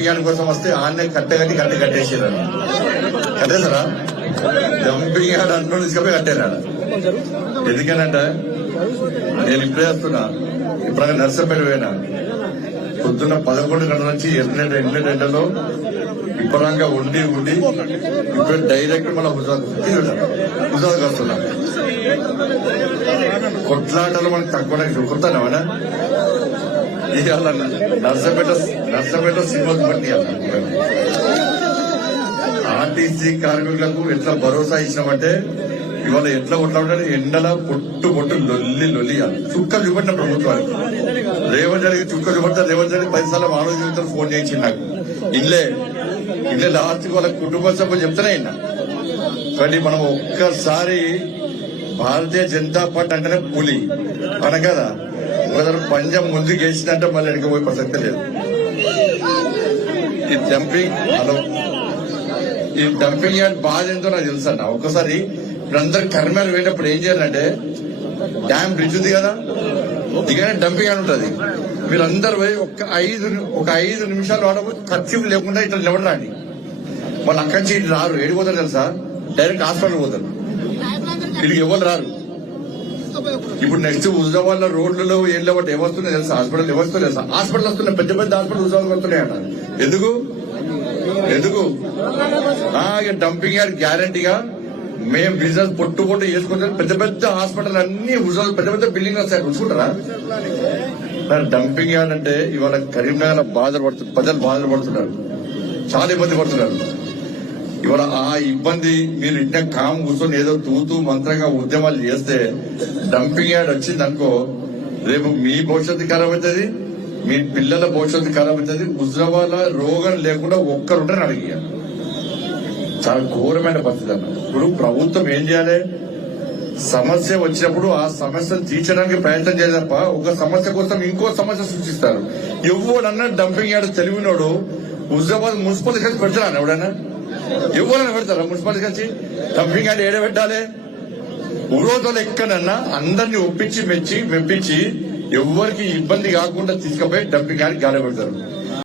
కోసం వస్తే ఆన్నే కట్టేసారు కట్టేసారా డంపింగ్ యార్డ్ అంటూ తీసుకపోయి కట్టేనాడు. ఎందుకనంటే నేను ఇప్పుడే వస్తున్నా, ఇప్పుడు నర్సంపేట పోయినా పొద్దున్న 11 గంటల నుంచి ఎన్ని ఎండలో విపరంగా ఉండి ఇప్పుడు డైరెక్ట్ మళ్ళీ హుజాద్కి వస్తున్నా. కొట్లాటలు మనకు తక్కువ కొడతానా ఇవాళ నర్సంపేట సినిమా బట్టి ఆర్టీసీ కార్మికులకు ఎట్లా భరోసా ఇచ్చినామంటే ఇవాళ ఎట్లా కొట్లాడారు. ఎండల పొట్టు లొల్లి చుక్కలు చూపట్టిన ప్రభుత్వానికి రేవంత్ రెడ్డికి చుక్కలు చూపడతారు. రేవంత్ రెడ్డి 10 సార్లు ఆలోచించారు, ఫోన్ చేయించి నాకు ఇల్లే లాస్ట్ వాళ్ళ కుటుంబ సభ్యులు చెప్తానే అయినా. కానీ మనం ఒక్కసారి భారతీయ జనతా పార్టీ అంటేనే పులి అన కదా, ఒకసారి పంజం ముందుకు వేసిందంటే మళ్ళీ వెనక పోయి ప్రసక్తి లేదు. ఈ డంపింగ్ యార్డ్ బాధ ఏంటో నాకు తెలుసు అన్న. ఒక్కసారి ఇప్పుడందరూ కర్మాలు పోయేటప్పుడు ఏం చేయాలంటే, డ్యామ్ బ్రిడ్జ్ ఉంది కదా, దిగానే డంపింగ్ యార్డ్ ఉంటుంది. మీరందరూ పోయి ఒక 5 నిమిషాలు వాడబోతే ఖర్చు లేకుండా ఇట్లా నిలబడరాండి. వాళ్ళు అక్కడి నుంచి ఇటు రారు. ఏడిపోతారు తెలుసా, డైరెక్ట్ హాస్పిటల్ పోతారు. వీళ్ళకి ఎవరు రారు. ఇప్పుడు నెక్స్ట్ హుజాబాద్ లో రోడ్లలో ఏం లేవట్టు ఏమొస్తున్నాయి తెలుసా, హాస్పిటల్ ఏమొస్తున్నాయి తెలుసా, హాస్పిటల్ వస్తున్నాయి, పెద్ద హాస్పిటల్ హుజాబాద్ వస్తున్నాయట. ఎందుకు డంపింగ్ యార్డ్ గ్యారంటీగా మేము బిజినెస్ పొట్టు చేసుకుంటాం. పెద్ద హాస్పిటల్ అన్ని హుజాబాద్ పెద్ద బిల్డింగ్ వస్తాయి, చూసుకుంటారా. డంపింగ్ యార్డ్ అంటే ఇవాళ కరీంనగర్ ప్రజలు బాధలు పడుతున్నారు, చాలా ఇబ్బంది పడుతున్నారు. ఇవాళ ఆ ఇబ్బంది మీరు ఇంటే కామ్ కూర్చొని ఏదో తూతూ మంత్రంగా ఉద్యమాలు చేస్తే డంపింగ్ యార్డ్ వచ్చింది అనుకో, రేపు మీ భవిష్యత్తు ఖరాబ్ అవుతుంది, మీ పిల్లల భవిష్యత్తు ఖరాబ్ అవుతుంది. హుజరాబాద్ రోగం లేకుండా ఒక్కరుంటారని అడిగా. చాలా ఘోరమైన పరిస్థితి అన్న. ఇప్పుడు ప్రభుత్వం ఏం చేయాలి, సమస్య వచ్చినప్పుడు ఆ సమస్యను తీర్చడానికి ప్రయత్నం చేయాలి తప్ప ఒక సమస్య కోసం ఇంకో సమస్య సృష్టిస్తారు. ఎవడన్నా డంపింగ్ యార్డ్ తెలివినోడు హుజరాబాద్ మున్సిపల్ కలిసి పెడతారా ఎవడన్నా, ఎవరైనా పెడతారా మున్సిపాలిటీ కలిసి డంపింగ్ యార్డ్ ఏడ పెట్టాలి. ఉరోధులు ఎక్కడన్నా అందరినీ మెప్పించి ఎవరికి ఇబ్బంది కాకుండా తీసుకుపోయి డంపింగ్ యార్డ్ గాలి పెడతారు.